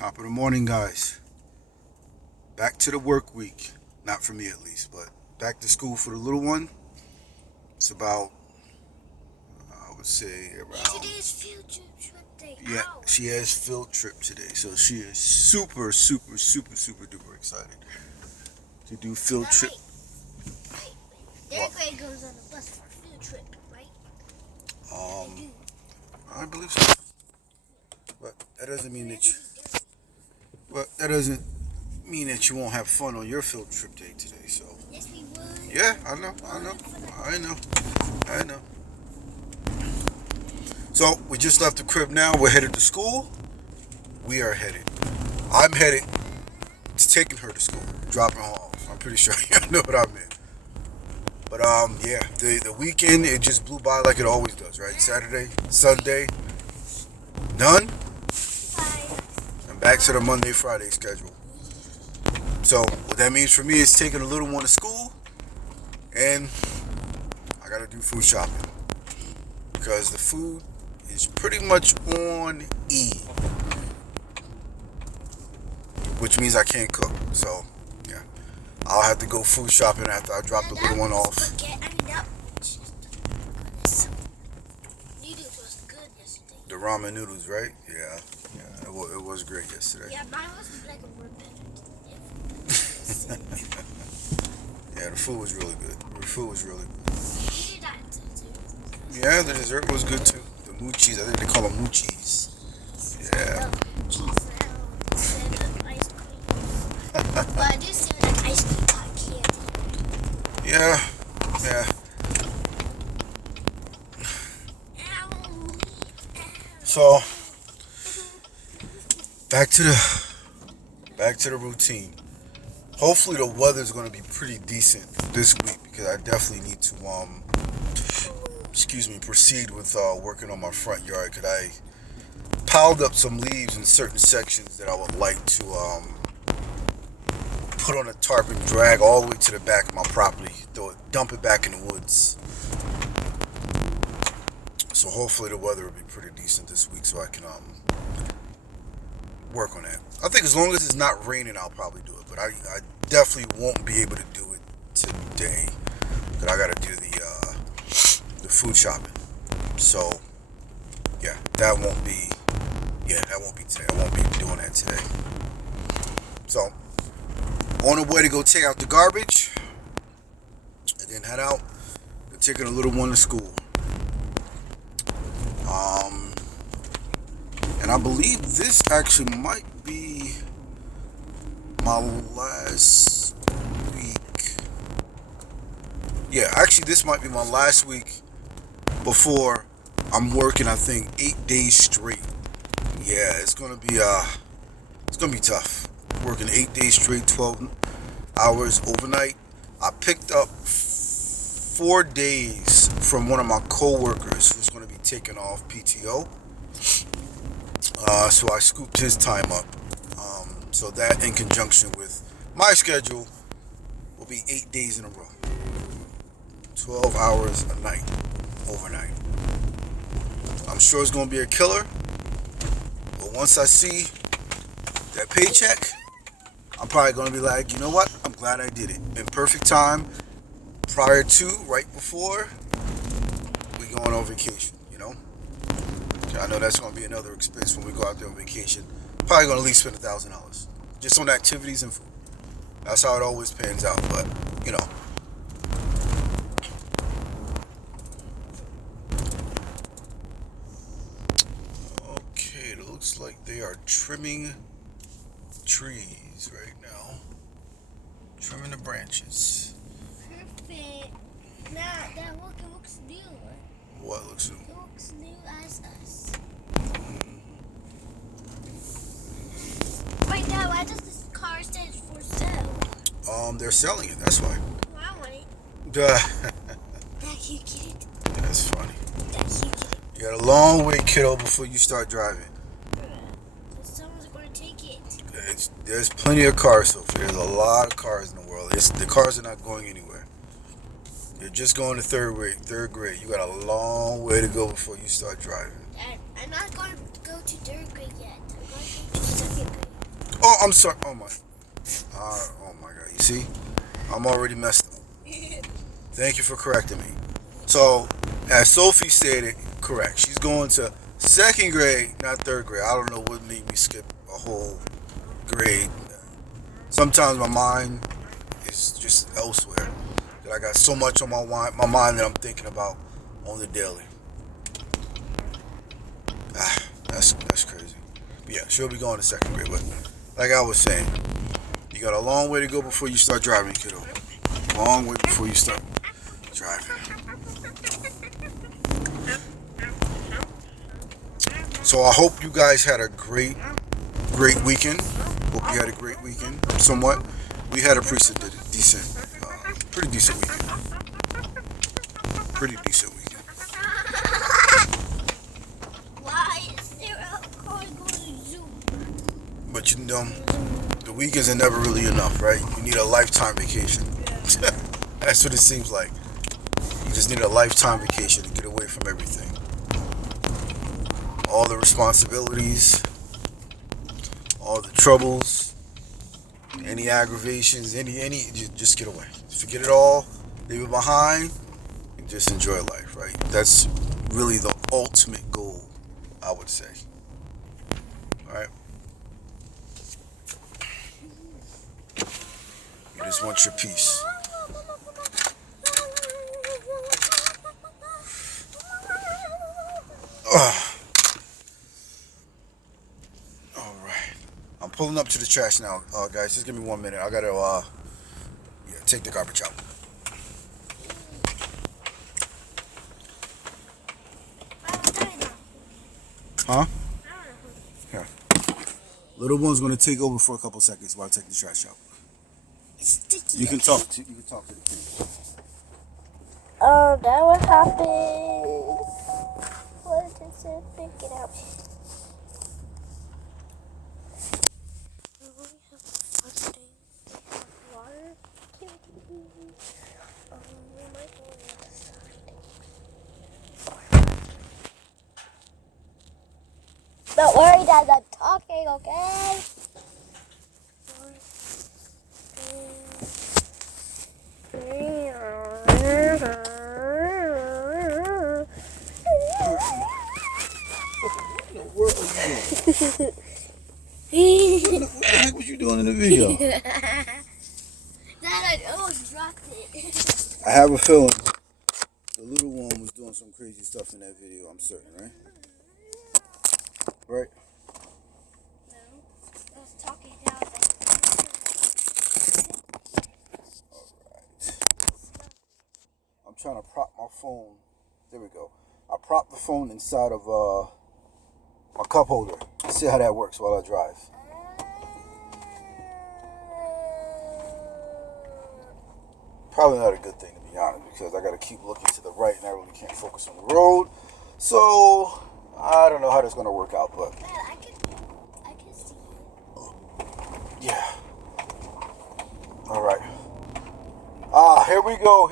Top of the morning, guys. Back to the work week. Not for me, at least, but back to school for the little one. It's about, I would say, around. Today's field trip day. Yeah, she has field trip today, so she is super duper excited to do field trip. Wait. Third grade goes on the bus for a field trip, right? I believe so, but that doesn't mean that you. But that doesn't mean that you won't have fun on your field trip day today. So. Yes, we would. Yeah, I know. So we just left the crib now. We're headed to school. I'm headed to taking her to school, dropping her off. I'm pretty sure you know what I meant. But yeah, the weekend, it just blew by like it always does, right? Saturday, Sunday, none. And back to the Monday, Friday schedule. So what that means for me is taking a little one to school, and I gotta do food shopping because the food is pretty much on E, which means I can't cook. So yeah, I'll have to go food shopping after I drop the little one off. The ramen noodles, right? Yeah, it was great yesterday. Yeah, mine was like a word better. Yeah, the food was really good. Yeah, Yeah, the dessert was good too. The moochies, I think they call them moochies. Yeah. But I do see like ice cream hot candy. Yeah. So back to the routine. Hopefully the weather's going to be pretty decent this week because I definitely need to proceed with working on my front yard because I piled up some leaves in certain sections that I would like to put on a tarp and drag all the way to the back of my property, dump it back in the woods. So hopefully the weather will be pretty decent this week so I can work on that. I think as long as it's not raining, I'll probably do it. But I definitely won't be able to do it today. Because I got to do the food shopping. So yeah, that won't be today. I won't be doing that today. So on the way to go take out the garbage and then head out and taking a little one to school. And I believe this actually might be my last week. Yeah, actually this might be my last week before I'm working, I think, 8 days straight. Yeah, it's gonna be tough. Working 8 days straight, 12 hours overnight. I picked up 4 days from one of my co-workers who's going to be taking off PTO. So I scooped his time up. So that in conjunction with my schedule will be 8 days in a row. 12 hours a night, overnight. I'm sure it's going to be a killer. But once I see that paycheck, I'm probably going to be like, you know what? I'm glad I did it. In perfect time. Right before we going on vacation, you know. I know that's going to be another expense when we go out there on vacation. Probably going to at least spend $1,000 just on activities and food. That's how it always pans out, but you know. Okay, it looks like they are trimming trees right now. Trimming the branches. Perfect. Now that looks new. What looks new? It looks new as us. Right now, why does this car say it's for sale? They're selling it. That's why. Well, I want it. Duh. That you get it. That's funny. That you get it. You got a long way, kiddo, before you start driving. Someone's going to take it. There's plenty of cars, Sophie. There's a lot of cars in the world. The cars are not going anywhere. You're just going to third grade. You got a long way to go before you start driving. I'm not going to go to third grade yet. I'm going to go to second grade. I'm sorry. Oh my. Oh my God. You see, I'm already messed up. Thank you for correcting me. So, as Sophie stated, correct. She's going to second grade, not third grade. I don't know what made me skip a whole grade. Sometimes my mind is just elsewhere. I got so much on my mind that I'm thinking about on the daily. That's crazy. But yeah, she'll be going to second grade. But like I was saying, you got a long way to go before you start driving, kiddo. Long way before you start driving. So I hope you guys had a great weekend. Hope you had a great weekend. Somewhat. We had a pretty decent weekend. Pretty decent weekend. Why is there a car going to zoo? But you know, the weekends are never really enough, right? You need a lifetime vacation. That's what it seems like. You just need a lifetime vacation to get away from everything. All the responsibilities, all the troubles, any aggravations, just get away. Forget it all, leave it behind, and just enjoy life, right? That's really the ultimate goal, I would say. All right? You just want your peace. All right. I'm pulling up to the trash now, guys. Just give me 1 minute. I gotta take the garbage out. Huh? Here. Little one's gonna take over for a couple seconds while I take the trash out. You can talk to the kids. Oh, that what happened. What is it? Pick it up. Don't worry, Dad, I'm talking, okay? What the heck was you doing in the video? Dad, I almost dropped it. I have a feeling the little one was doing some crazy stuff in that video. I'm certain, right? Right? No, I was talking now. I'm trying to prop my phone. There we go. I prop the phone inside of my cup holder. See how that works while I drive. Probably not a good thing, to be honest, because I got to keep looking to the right and I really can't focus on the road. So I don't know how that's going to work out, but Dad, I can see you. yeah. All right. Here we go.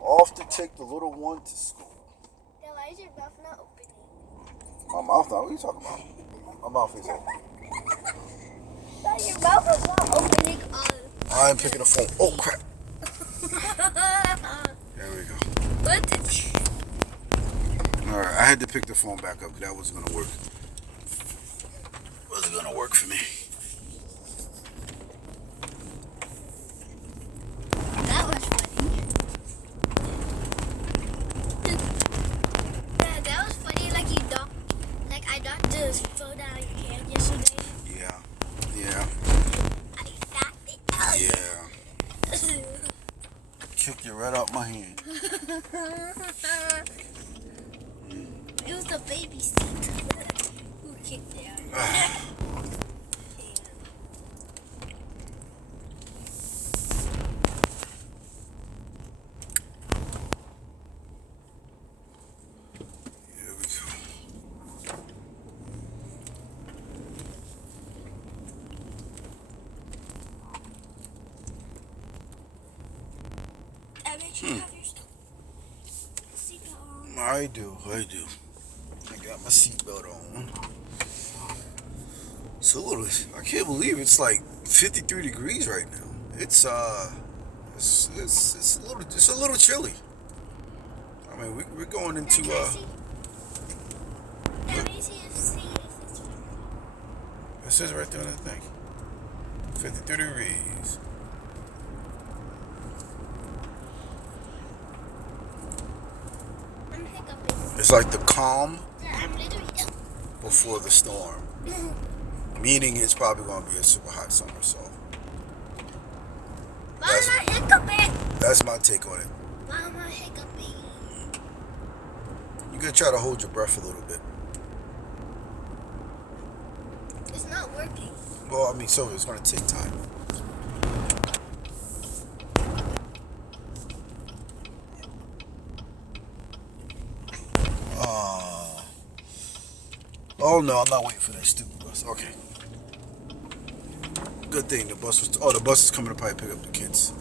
Off to take the little one to school. Dad, why is your mouth not opening? My mouth not? What are you talking about? My mouth is open. Dad, your mouth is not opening I'm picking the phone. Oh, crap. There we go. What did you... All right, I had to pick the phone back up because that wasn't going to work. Wasn't going to work for me. That was funny. Dad, that was funny. Like I knocked the phone out of your hand yesterday. Yeah. I knocked it out. Yeah. Kicked it right out my hand. It was the baby seat. Who kicked it out? Here we go. I bet you have your seatbelt on. I do. I got my seatbelt on. So I can't believe it's like 53 degrees right now. It's a little chilly. I mean, we're going into it says right there on the thing, 53 degrees. It's like the calm before the storm. Meaning it's probably going to be a super hot summer, so that's my take on it. You gotta try to hold your breath a little bit. It's not working. Well, I mean, so it's going to take time. Oh no, I'm not waiting for that stupid bus. Okay. Good thing the bus was. Oh, the bus is coming to probably pick up the kids.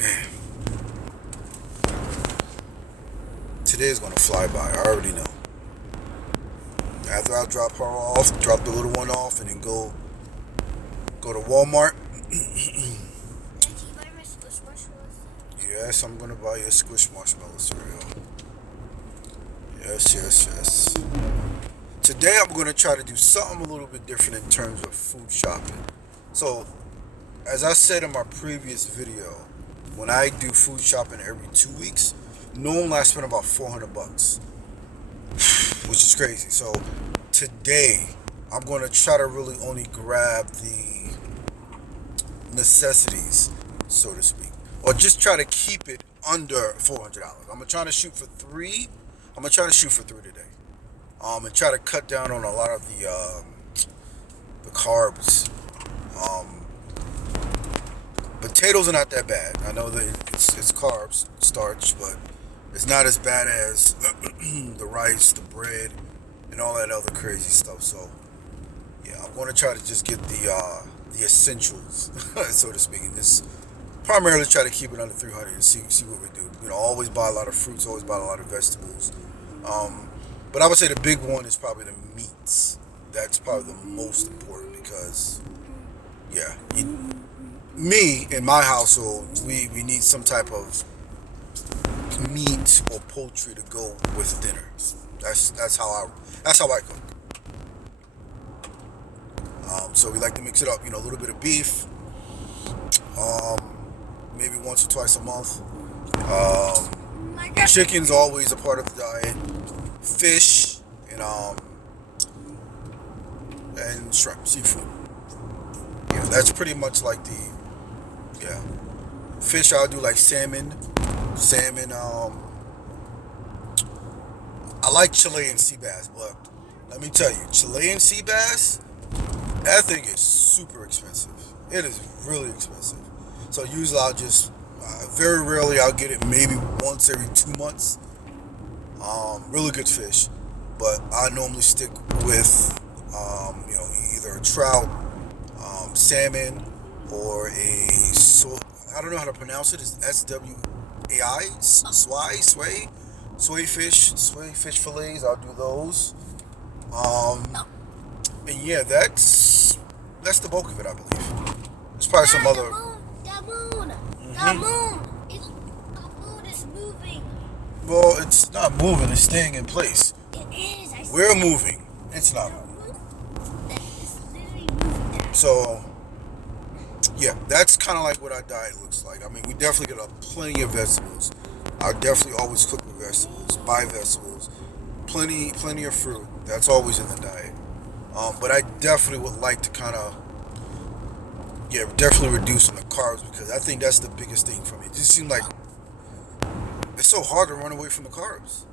Man, today is gonna fly by. I already know. After I drop her off, drop the little one off, and then go to Walmart. Yes, I'm gonna buy you a squish marshmallow cereal. Yes. Today I'm gonna try to do something a little bit different in terms of food shopping. So, as I said in my previous video, when I do food shopping every 2 weeks, normally I spend about $400, which is crazy. So today I'm gonna try to really only grab the necessities, so to speak, or just try to keep it under $400. I'm trying to shoot for three. I'm gonna try to shoot for three today. And try to cut down on a lot of the carbs. Potatoes are not that bad. I know that it's carbs, starch, but it's not as bad as the rice, the bread, and all that other crazy stuff. So yeah, I'm gonna try to just get the essentials, so to speak, and just primarily try to keep it under 300 and see what we do. You know, always buy a lot of fruits, always buy a lot of vegetables. But I would say the big one is probably the meats. That's probably the most important because, yeah, me in my household, we need some type of meat or poultry to go with dinner. That's how I cook. So we like to mix it up. You know, a little bit of beef. Maybe once or twice a month. Chicken's always a part of the diet. Fish and shrimp, seafood. Yeah, that's pretty much like fish. I'll do like salmon. I like Chilean sea bass, but let me tell you, Chilean sea bass, that thing is super expensive. It is really expensive. So usually I'll just, very rarely I'll get it maybe once every 2 months. Really good fish. But I normally stick with, either a trout, salmon, or I don't know how to pronounce it. It's SWAI, sway fish fillets. I'll do those. And yeah, that's the bulk of it, I believe. There's probably some other. The moon is moving. Well, it's not moving. It's staying in place. It is. We're moving. It's not moving. It's literally moving. So, yeah, that's kind of like what our diet looks like. I mean, we definitely get plenty of vegetables. I definitely always cook with vegetables, buy vegetables, plenty of fruit. That's always in the diet. But I definitely would like to definitely reduce on the carbs because I think that's the biggest thing for me. It just seems like it's so hard to run away from the carbs.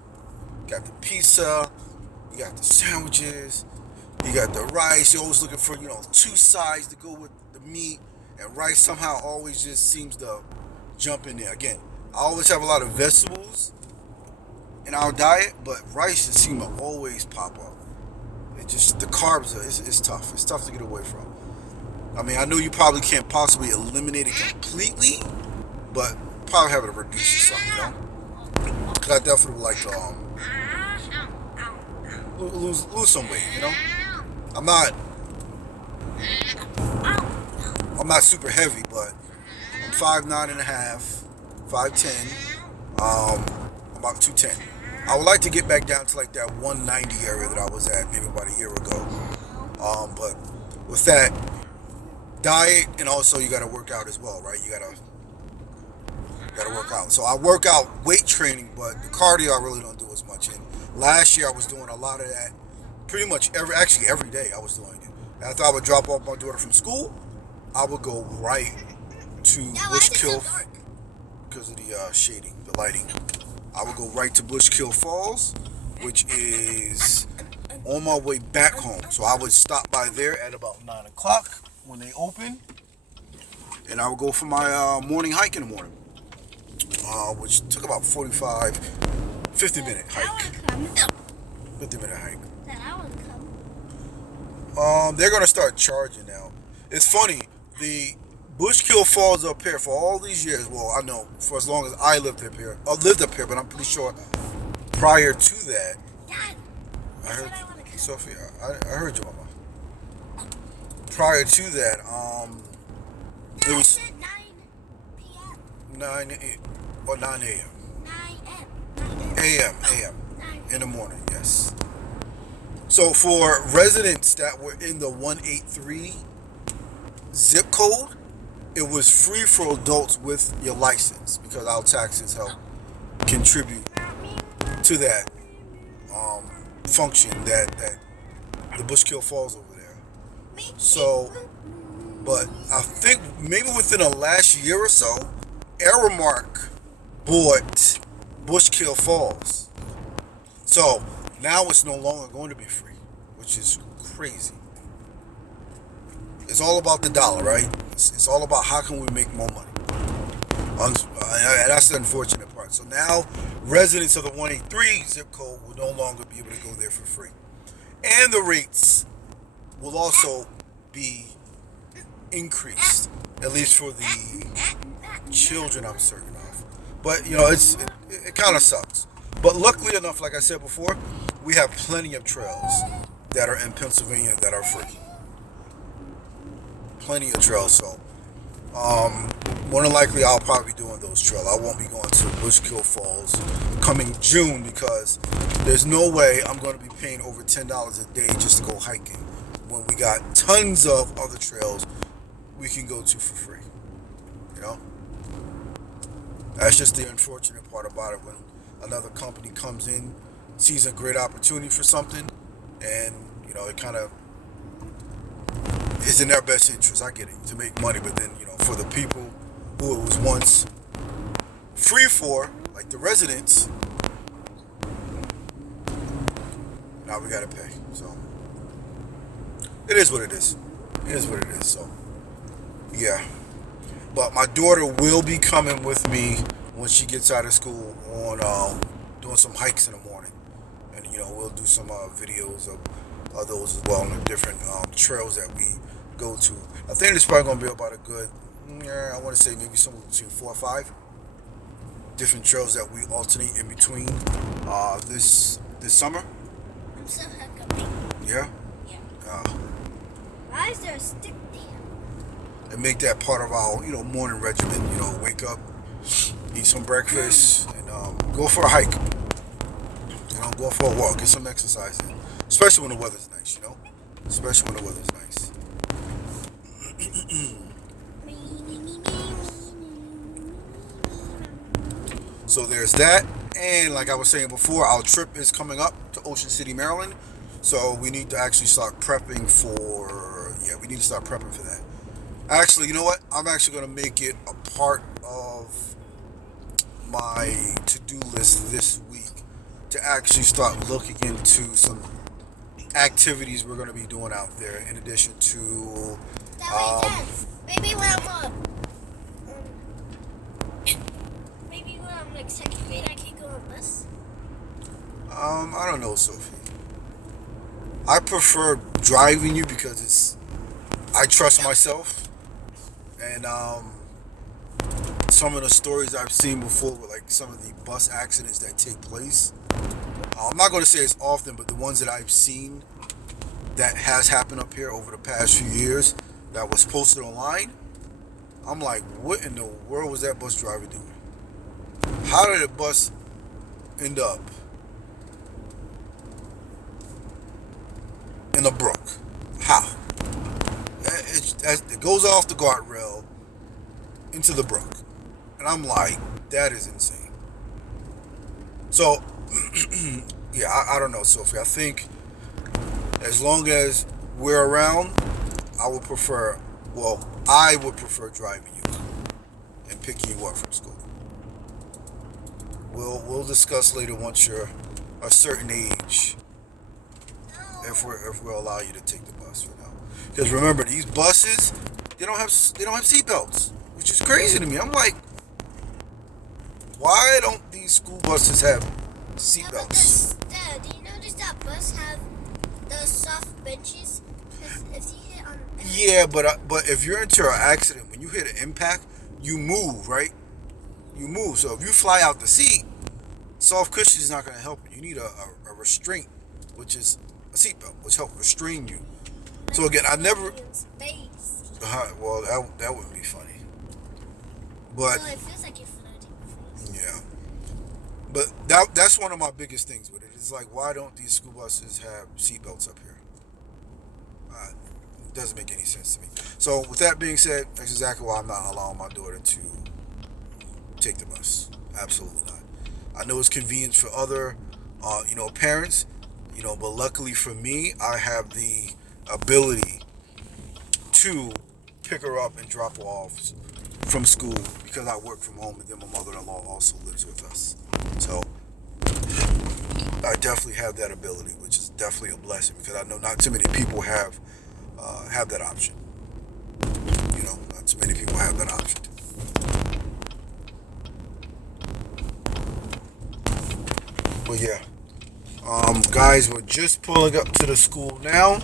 You got the pizza, you got the sandwiches, you got the rice. You're always looking for, 2 sides to go with the meat, and rice somehow always just seems to jump in there. Again, I always have a lot of vegetables in our diet, but rice just seems to always pop up. It just, the carbs, it's tough. It's tough to get away from. I mean, I know you probably can't possibly eliminate it completely, but probably have it reduced or something, you know. Cause I definitely would like to lose some weight, you know. I'm not I'm not super heavy, but I'm 5'9.5", 5'10", about 210. I would like to get back down to like that 190 area that I was at maybe about a year ago. But with that diet, and also you got to work out as well, right? You gotta work out. So I work out weight training, but the cardio I really don't do as much. And last year I was doing a lot of that, pretty much every day I was doing it. After I would drop off my daughter from school, I would go right to Bushkill because of the shading, the lighting. I would go right to Bushkill Falls, which is on my way back home. So I would stop by there at about 9 o'clock when they open, and I would go for my morning hike in the morning, which took about 50-minute hike. 50-minute hike. They're going to start charging now. It's funny, the Bushkill Falls up here for all these years, well, I know for as long as I lived up here, but I'm pretty sure prior to that, I heard, Sophie, I heard you, Mama. Prior to that, it was 9 or 9 a.m. A.m. in the morning, yes. So for residents that were in the 183 zip code, it was free for adults with your license because our taxes help contribute to that function that the Bushkill Falls over there. So, but I think maybe within the last year or so, Aramark bought Bushkill Falls. So now it's no longer going to be free, which is crazy. It's all about the dollar, right? It's all about how can we make more money. That's the unfortunate part. So now residents of the 183 zip code will no longer be able to go there for free. And the rates will also be increased, at least for the children I'm certain of. But, you know, it kind of sucks. But luckily enough, like I said before, we have plenty of trails that are in Pennsylvania that are free. Plenty of trails, so more than likely I'll probably be doing those trails. I won't be going to Bushkill Falls coming June because there's no way I'm going to be paying over $10 a day just to go hiking when we got tons of other trails we can go to for free. You know? That's just the unfortunate part about it when another company comes in, sees a great opportunity for something, and, you know, it kind of is in their best interest. I get it, to make money, but then, you know, for the people who it was once free for, like the residents, now we gotta pay. So it is what it is. It is what it is. So yeah, but my daughter will be coming with me when she gets out of school on doing some hikes in the morning, and you know we'll do some videos of those as well on the different trails that we go to. I think it's probably gonna be about a good, I want to say maybe somewhere between 4 or 5 different trails that we alternate in between this summer. I'm so hungry. Yeah. Yeah. Why is there a stick there? And make that part of our morning regimen. You know, wake up, eat some breakfast, and go for a hike. You know, go for a walk, get some exercise in, especially when the weather's nice. You know, especially when the weather's nice. So there's that, and like I was saying before, our trip is coming up to Ocean City, Maryland. So we need to actually start prepping for. Yeah, we need to start prepping for that. Actually, you know what? I'm actually going to make it a part of my to-do list this week to actually start looking into some activities we're going to be doing out there in addition to maybe when I'm like second grade I can go on bus. I don't know, Sophie. I prefer driving you because I trust myself, and some of the stories I've seen before with like some of the bus accidents that take place. I'm not going to say it's often, but the ones that I've seen that has happened up here over the past few years that was posted online, I'm like, what in the world was that bus driver doing? How did the bus end up in a brook? How? It goes off the guardrail into the brook. And I'm like, that is insane. So, yeah, I don't know, Sophie. I think as long as we're around, I would prefer driving you and picking you up from school. We'll discuss later once you're a certain age if we'll allow you to take the bus for now. Because remember, these buses, they don't have seatbelts, which is crazy to me. I'm like, why don't these school buses have seatbelts? Do you notice that bus have the soft benches? If you hit on Yeah, but if you're into an accident, when you hit an impact, you move, right? You move. So if you fly out the seat, soft cushion is not going to help you. You need a restraint, which is a seatbelt, which helps restrain you. So again, I never. Well, that would be funny. But well, it feels like you're floating. yeah, but that's one of my biggest things with it. It's like, why don't these school buses have seatbelts up here? It doesn't make any sense to me. So with that being said, that's exactly why I'm not allowing my daughter to take the bus. Absolutely not. I know it's convenient for other, parents, but luckily for me, I have the ability to pick her up and drop her off from school because I work from home, and then my mother-in-law also lives with us. So I definitely have that ability, which is definitely a blessing because I know not too many people have that option. Not too many people have that option. But yeah, guys, we're just pulling up to the school now.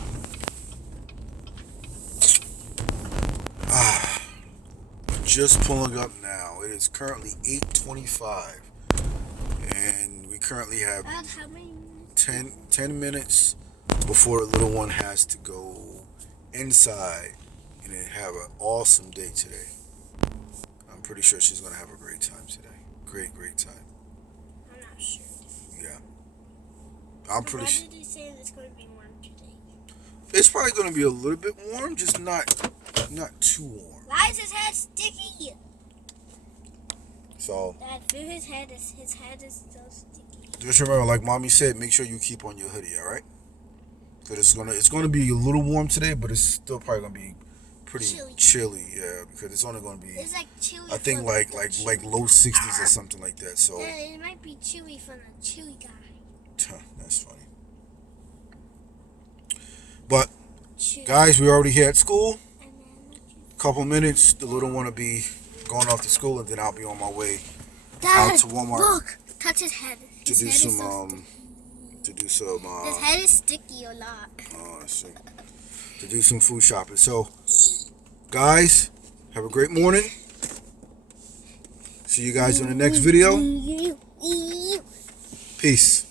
Just pulling up now. It is currently 8:25, and we currently have 10 minutes before the little one has to go inside and have an awesome day today. I'm pretty sure she's going to have a great time today. Great time. I'm not sure. Yeah. I'm pretty sure. Why did you say it's going to be warm today? It's probably going to be a little bit warm, just not too warm. Why is his head sticky? So Dad, feel his head is still sticky. Just remember, like Mommy said, make sure you keep on your hoodie, all right? Because it's gonna be a little warm today, but it's still probably gonna be pretty chilly, yeah. Because it's only gonna be, it's like chilly. I think like low 60s or something like that. So Dad, it might be chewy from the chewy guy. That's funny. But guys, we're already here at school. Couple minutes, the little one will be going off to school, and then I'll be on my way out to Walmart. Look, touch his head. His head his head is sticky a lot. To do some food shopping. So, guys, have a great morning. See you guys in the next video. Peace.